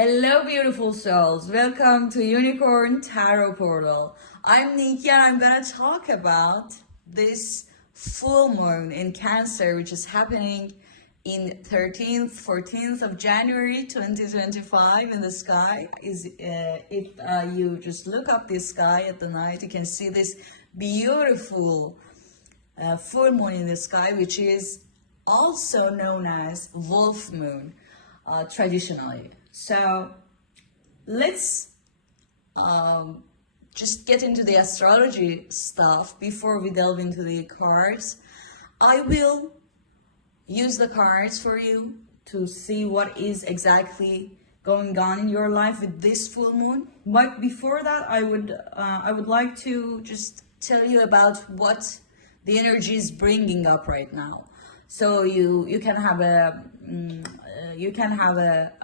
Hello, beautiful souls. Welcome to Unicorn Tarot Portal. I'm Nikki and I'm going to talk about this full moon in Cancer, which is happening in 13th, 14th of January 2025 in the sky. If you just look up the sky at the night, you can see this beautiful full moon in the sky, which is also known as wolf moon traditionally. So let's just get into the astrology stuff before we delve into the cards. I will use the cards for you to see what is exactly going on in your life with this full moon. But before that, I would like to just tell you about what the energy is bringing up right now, so you can have a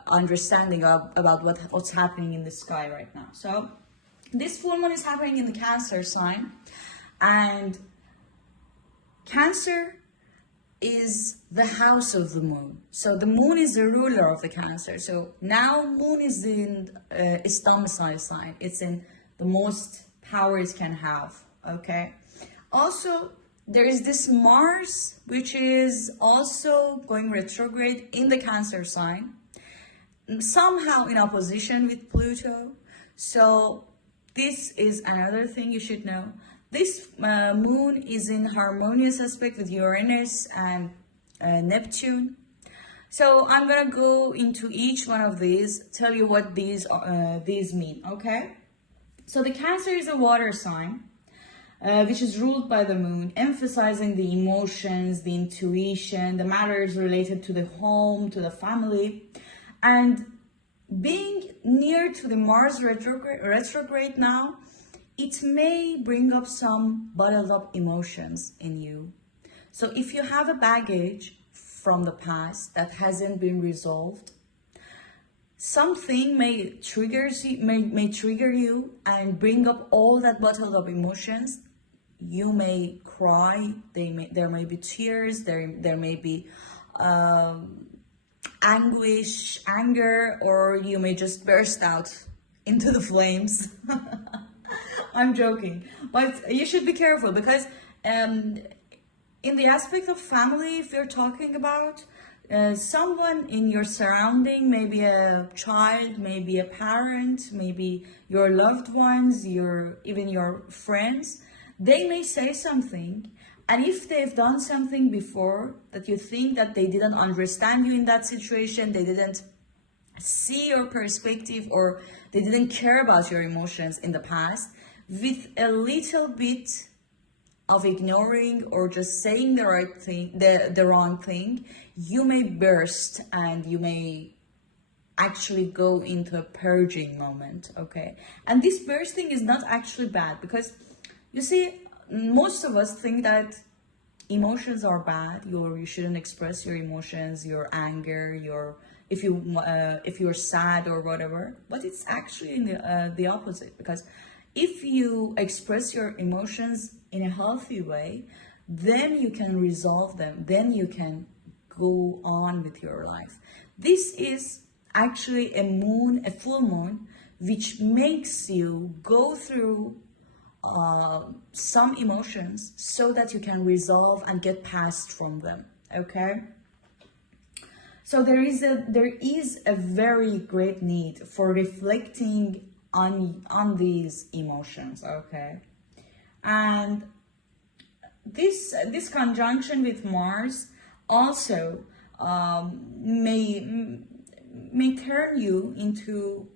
understanding about what's happening in the sky right now. So this full moon is happening in the Cancer sign, and Cancer is the house of the moon. So the moon is the ruler of the Cancer. So now moon is in its domicile sign. It's in the most power it can have. Okay. Also, there is this Mars, which is also going retrograde in the Cancer sign, somehow in opposition with Pluto. So this is another thing you should know. This moon is in harmonious aspect with Uranus and Neptune. So I'm gonna go into each one of these, tell you what these mean. Okay. So the Cancer is a water sign, which is ruled by the moon, emphasizing the emotions, the intuition, the matters related to the home, to the family. And being near to the Mars retrograde now, it may bring up some bottled up emotions in you. So if you have a baggage from the past that hasn't been resolved, something may trigger you and bring up all that bottled up emotions. You may cry, there may be tears, there may be anguish, anger, or you may just burst out into the flames. I'm joking, but you should be careful because in the aspect of family, if you're talking about someone in your surrounding, maybe a child, maybe a parent, maybe your loved ones, even your friends, they may say something, and if they've done something before that you think that they didn't understand you in that situation, they didn't see your perspective, or they didn't care about your emotions in the past, with a little bit of ignoring or just saying the right thing, the wrong thing, you may burst and you may actually go into a purging moment. Okay, and this bursting is not actually bad, because you see, most of us think that emotions are bad. You shouldn't express your emotions, your anger, if you're sad or whatever. But it's actually in the opposite, because if you express your emotions in a healthy way, then you can resolve them. Then you can go on with your life. This is actually a full moon, which makes you go through some emotions so that you can resolve and get past from them. Okay, so there is a very great need for reflecting on these emotions. Okay, and this conjunction with Mars also may turn you into,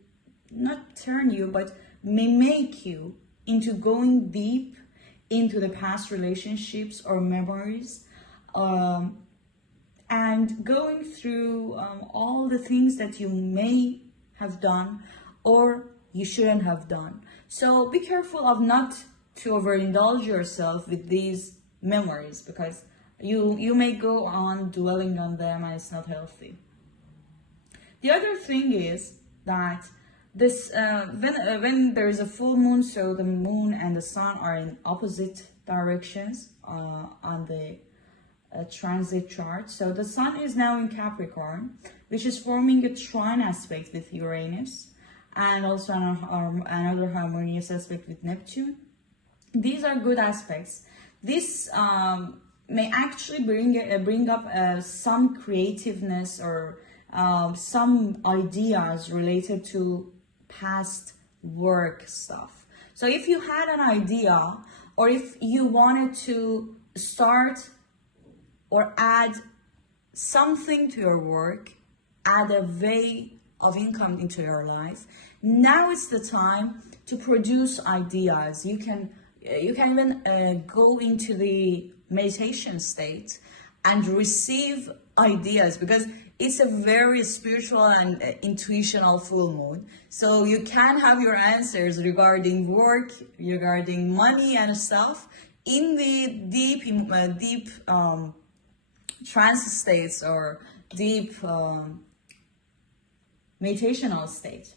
not turn you, but may make you into going deep into the past relationships or memories, and going through all the things that you may have done or you shouldn't have done. So be careful of not to overindulge yourself with these memories, because you may go on dwelling on them and it's not healthy. The other thing is that this when there is a full moon, so the moon and the sun are in opposite directions on the transit chart. So the sun is now in Capricorn, which is forming a trine aspect with Uranus, and also another harmonious aspect with Neptune. These are good aspects. This may actually bring up some creativeness or some ideas related to past work stuff. So if you had an idea, or if you wanted to start or add something to your work, add a way of income into your life, now is the time to produce ideas. You can even go into the meditation state and receive ideas, because it's a very spiritual and intuitional full moon. So you can have your answers regarding work, regarding money and stuff in the deep trance states or deep meditational state.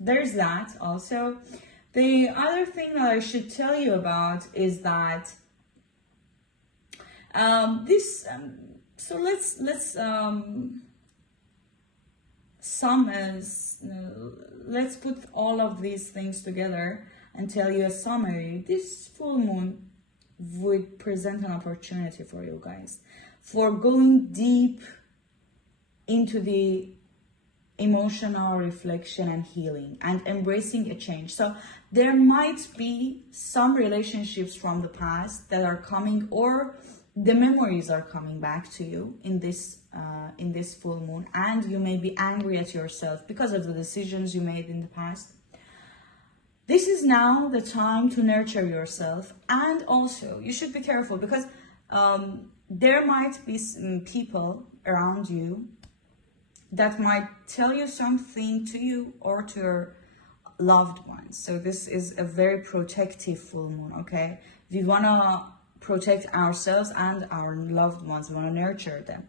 There's that also. The other thing that I should tell you about is that so let's let's put all of these things together and tell you a summary. This full moon would present an opportunity for you guys for going deep into the emotional reflection and healing and embracing a change. So there might be some relationships from the past that are coming, or the memories are coming back to you in this full moon, and you may be angry at yourself because of the decisions you made in the past. This is now the time to nurture yourself, and also you should be careful because there might be some people around you that might tell you something to you or to your loved ones. So this is a very protective full moon, okay? We want to protect ourselves and our loved ones. We want to nurture them.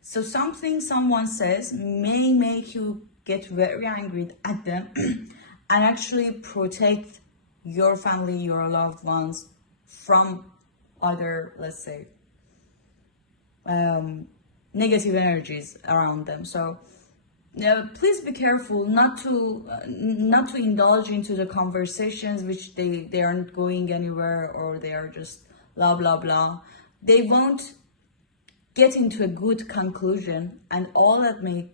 So something someone says may make you get very angry at them and actually protect your family, your loved ones from other, let's say, negative energies around them. So please be careful not to indulge into the conversations which they aren't going anywhere, or they are just blah blah blah. They won't get into a good conclusion, and all that may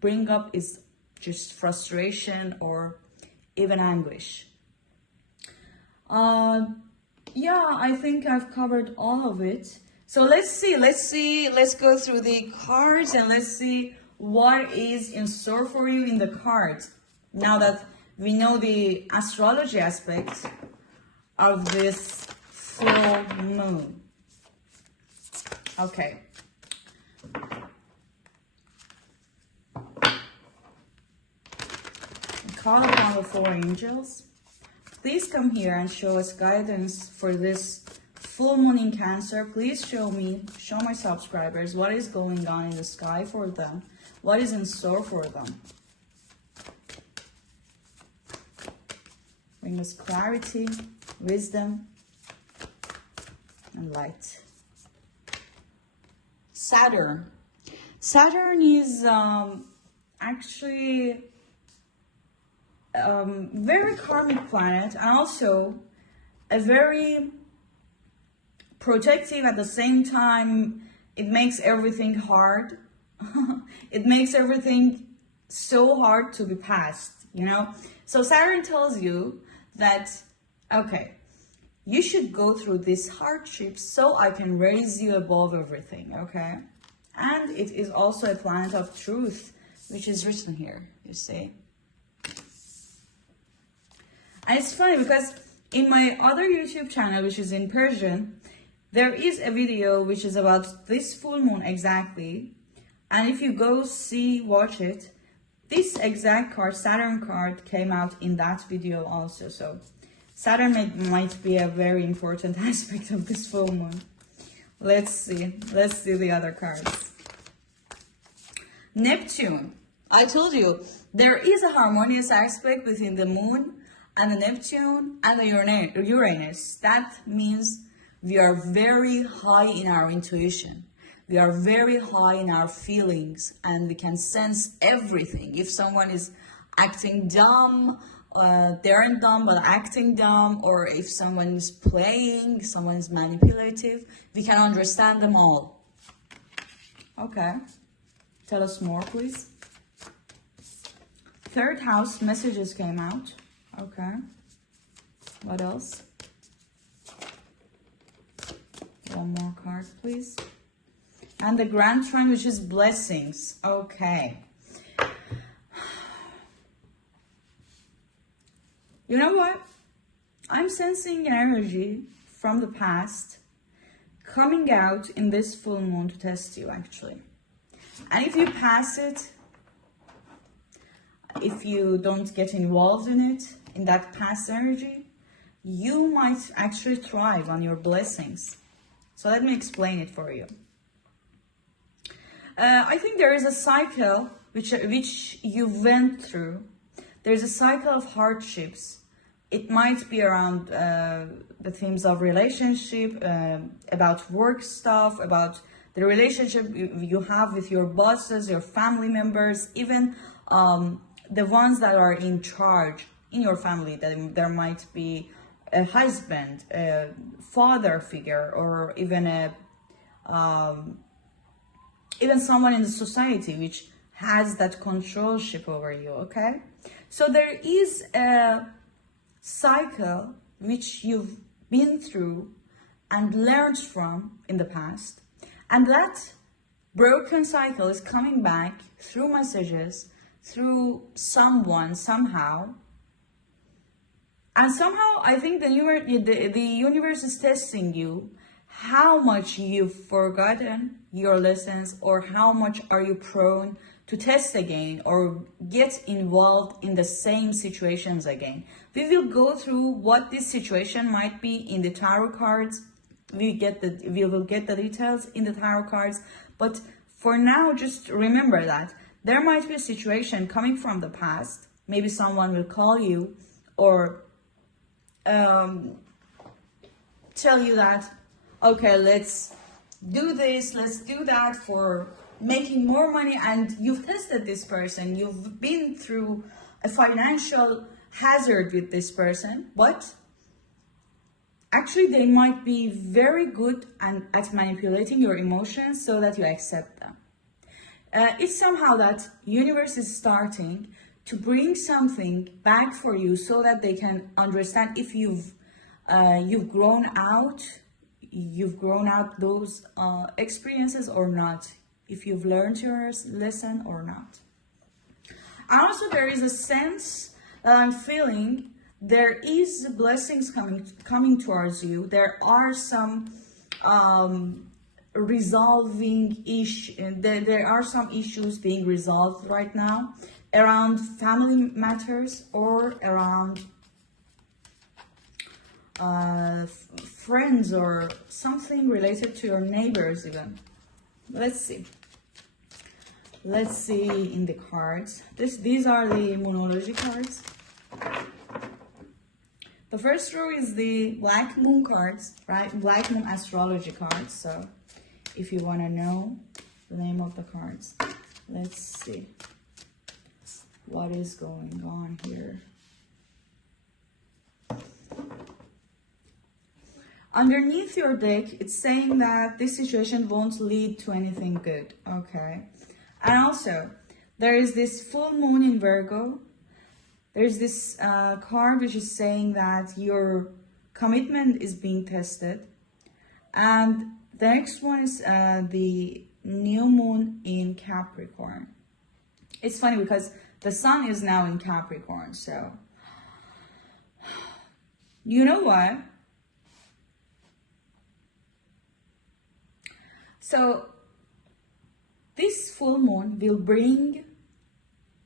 bring up is just frustration or even anguish. Yeah, I think I've covered all of it. So let's go through the cards and let's see what is in store for you in the cards. Now that we know the astrology aspect of this full moon. Okay. Call upon the four angels. Please come here and show us guidance for this full moon in Cancer. Please show my subscribers what is going on in the sky for them, what is in store for them. Bring us clarity, wisdom, and light. Saturn. Saturn is actually very karmic planet, and also a very protective. At the same time, it makes everything hard. It makes everything so hard to be passed, you know. So Saturn tells you that, okay, you should go through these hardships so I can raise you above everything, okay? And it is also a planet of truth, which is written here, you see. And it's funny because in my other YouTube channel, which is in Persian, there is a video which is about this full moon exactly. And if you go watch it, this exact card, Saturn card, came out in that video also. So Saturn might be a very important aspect of this full moon. Let's see the other cards. Neptune. I told you, there is a harmonious aspect between the moon and the Neptune and the Uranus. That means We are very high in our intuition. We are very high in our feelings, and we can sense everything. If someone is acting dumb, they aren't dumb but acting dumb, or if someone is playing, someone is manipulative, we can understand them all. Okay, tell us more, please. Third house messages came out. Okay, what else? One more card, please. And the Grand Trine, which is blessings. Okay. You know what? I'm sensing an energy from the past coming out in this full moon to test you, actually. And if you pass it, if you don't get involved in it, in that past energy, you might actually thrive on your blessings. So let me explain it for you. I think there is a cycle which you went through. There's a cycle of hardships. It might be around the themes of relationship, about work stuff, about the relationship you have with your bosses, your family members, even the ones that are in charge in your family. That there might be a husband, a father figure, or even even someone in the society which has that controlship over you. Okay, so there is a cycle which you've been through and learned from in the past, and that broken cycle is coming back through messages, through someone, somehow. And somehow I think the universe is testing you, how much you've forgotten your lessons, or how much are you prone to test again or get involved in the same situations again. We will go through what this situation might be in the tarot cards. We will get the details in the tarot cards, but for now, just remember that there might be a situation coming from the past. Maybe someone will call you or tell you that, okay, let's do this, let's do that for making more money, and you've tested this person, you've been through a financial hazard with this person, but actually they might be very good at manipulating your emotions so that you accept them. It's somehow that universe is starting to bring something back for you so that they can understand if you've grown out those experiences or not, if you've learned your lesson or not. And also there is a sense that I'm feeling there is blessings coming towards you. There are some resolving issues. There are some issues being resolved right now around family matters or around friends or something related to your neighbors even. Let's see in the cards. These are the Moonology cards. The first row is the Black Moon cards, right? Black Moon Astrology cards. So if you want to know the name of the cards, let's see what is going on here. Underneath your deck, it's saying that this situation won't lead to anything good, okay? And also, there is this full moon in Virgo. There's this card which is saying that your commitment is being tested. And the next one is the new moon in Capricorn. It's funny because the sun is now in Capricorn, so you know what? So this full moon will bring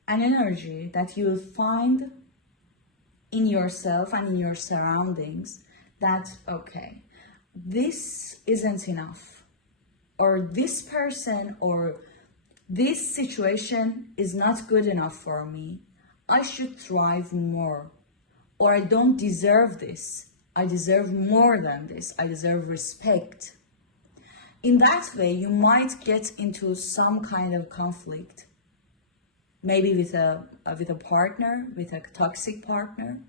an energy that you will find in yourself and in your surroundings that, okay, this isn't enough, or this person or this situation is not good enough for me. I should thrive more, or I don't deserve this. I deserve more than this. I deserve respect. In that way, you might get into some kind of conflict, maybe with a partner, with a toxic partner.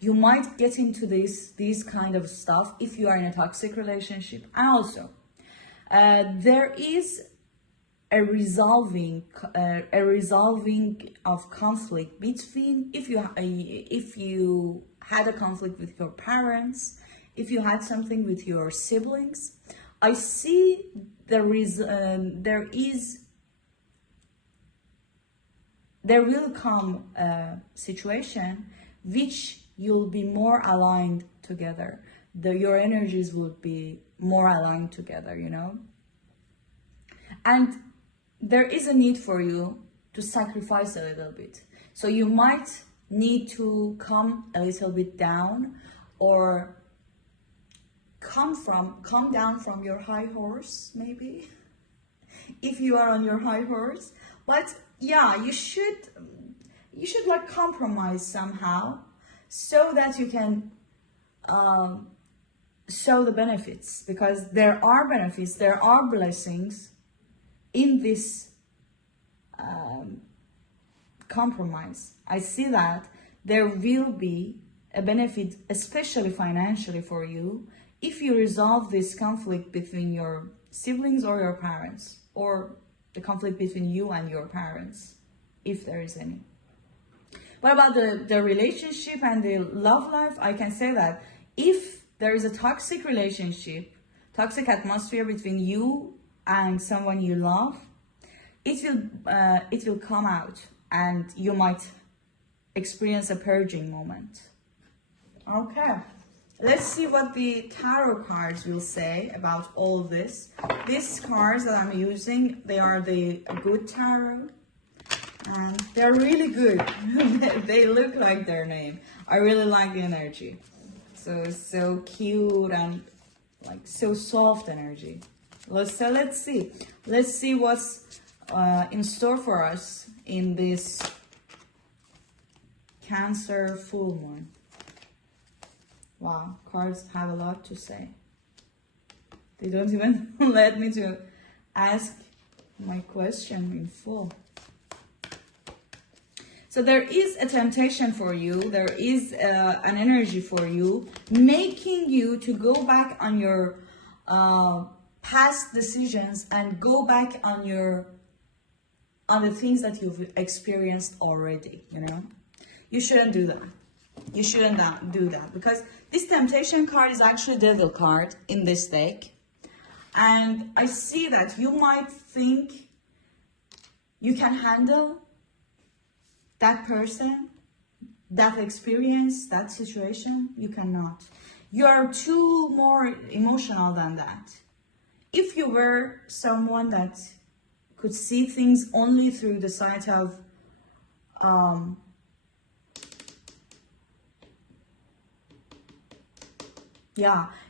You might get into these kind of stuff if you are in a toxic relationship. And also, there is a resolving of conflict between, if you had a conflict with your parents, if you had something with your siblings. I see there will come a situation which you'll be more aligned together. Your energies will be more aligned together, you know. And there is a need for you to sacrifice a little bit. So you might need to come a little bit down, or come down from your high horse, maybe, if you are on your high horse. But yeah, you should like compromise somehow, so that you can show the benefits, because there are benefits, there are blessings in this compromise. I see that there will be a benefit, especially financially for you, if you resolve this conflict between your siblings or your parents, or the conflict between you and your parents, if there is any. What about the relationship and the love life? I can say that if there is a toxic relationship, toxic atmosphere between you and someone you love, it will come out, and you might experience a purging moment. Okay, let's see what the tarot cards will say about all of this. These cards that I'm using, they are the good tarot, and they're really good. They look like their name. I really like the energy. So cute and like so soft energy. So let's see what's in store for us in this Cancer full moon. Wow, cards have a lot to say. They don't even let me to ask my question in full. So there is a temptation for you, there is an energy for you, making you to go back on your past decisions and go back on the things that you've experienced already, you know. You shouldn't do that. You shouldn't do that, because this temptation card is actually devil card in this deck. And I see that you might think you can handle that person, that experience, that situation. You cannot. You are too more emotional than that. If you were someone that could see things only through the sight of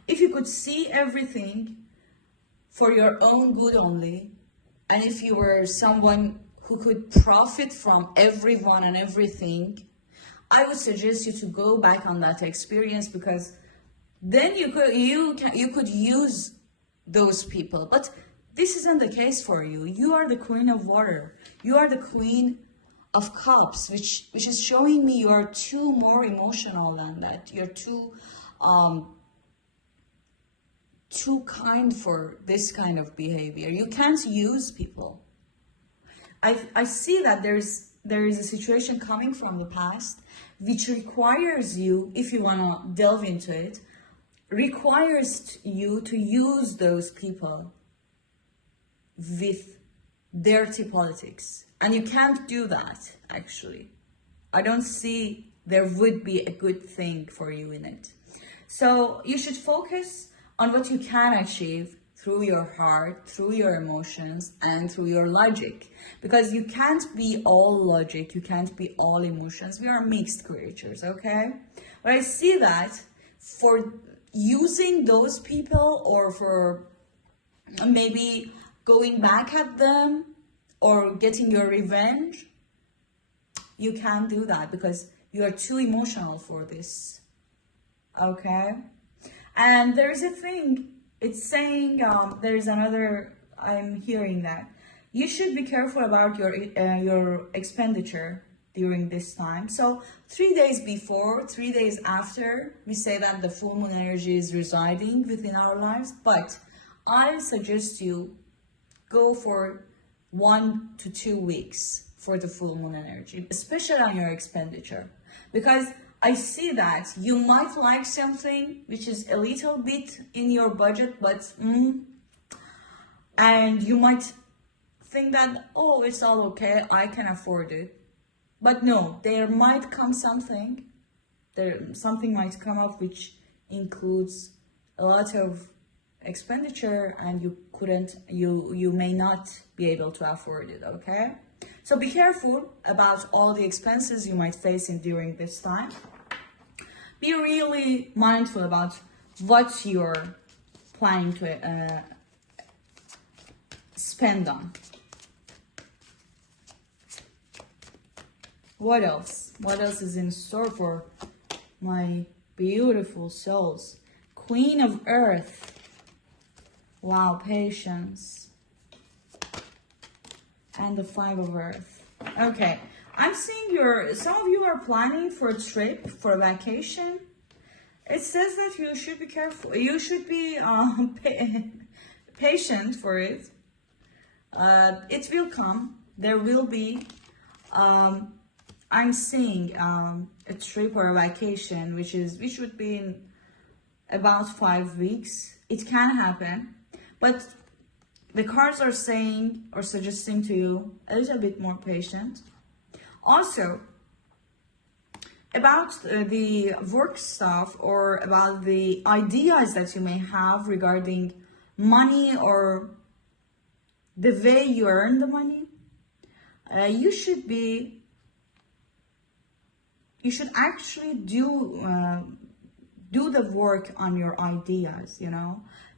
if you could see everything for your own good only, and if you were someone who could profit from everyone and everything, I would suggest you to go back on that experience, because then you could use those people. But this isn't the case for you. You are the Queen of Water. You are the Queen of Cups, which is showing me you are too more emotional than that. You're too kind for this kind of behavior. You can't use people. I see that there is a situation coming from the past which requires you, if you want to delve into it, requires you to use those people with dirty politics. And you can't do that, actually. I don't see there would be a good thing for you in it. So you should focus on what you can achieve through your heart, through your emotions, and through your logic. Because you can't be all logic, you can't be all emotions. We are mixed creatures, okay? But I see that for using those people, or for maybe going back at them, or getting your revenge, you can't do that because you are too emotional for this. Okay. And there's a thing, it's saying, there's another, I'm hearing that you should be careful about your expenditure during this time. So 3 days before, 3 days after, we say that the full moon energy is residing within our lives. But I suggest you go for 1 to 2 weeks for the full moon energy, especially on your expenditure, because I see that you might like something which is a little bit in your budget, but and you might think that, oh, it's all okay, I can afford it. But no, there might come something, something might come up which includes a lot of expenditure, and you may not be able to afford it. Okay, so be careful about all the expenses you might face during this time. Be really mindful about what you're planning to spend on. What else? What else is in store for my beautiful souls? Queen of Earth. Wow, patience. And the Five of Earth. Okay, I'm seeing some of you are planning for a trip, for a vacation. It says that you should be careful. You should be patient for it. It will come. There will be. I'm seeing a trip or a vacation, which would be in about 5 weeks. It can happen, but the cards are saying or suggesting to you a little bit more patient. Also, about the work stuff or about the ideas that you may have regarding money or the way you earn the money, you should actually do the work on your ideas.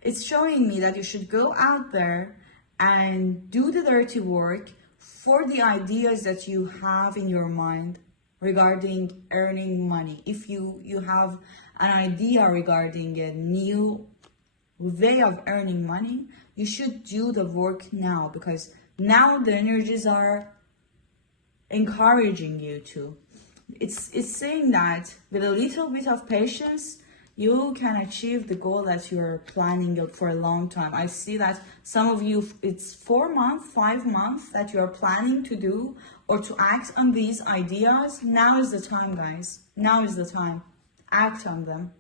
It's showing me that you should go out there and do the dirty work for the ideas that you have in your mind regarding earning money. If you have an idea regarding a new way of earning money, you should do the work now, because now the energies are encouraging you to. It's saying that with a little bit of patience, you can achieve the goal that you're planning for a long time. I see that some of you, it's 4 months, 5 months that you're planning to do or to act on these ideas. Now is the time, guys. Now is the time. Act on them.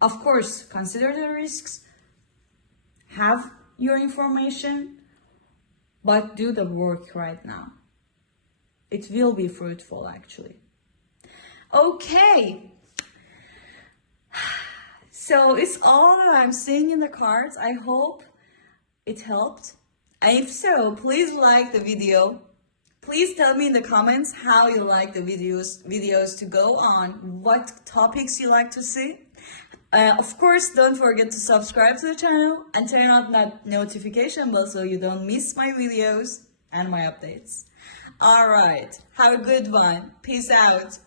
Of course, consider the risks. Have your information, but do the work right now. It will be fruitful, actually. Okay. So it's all that I'm seeing in the cards. I hope it helped. If so, please like the video. Please tell me in the comments how you like the videos to go on, what topics you like to see. Of course, don't forget to subscribe to the channel and turn on that notification bell so you don't miss my videos and my updates. All right, have a good one. Peace out.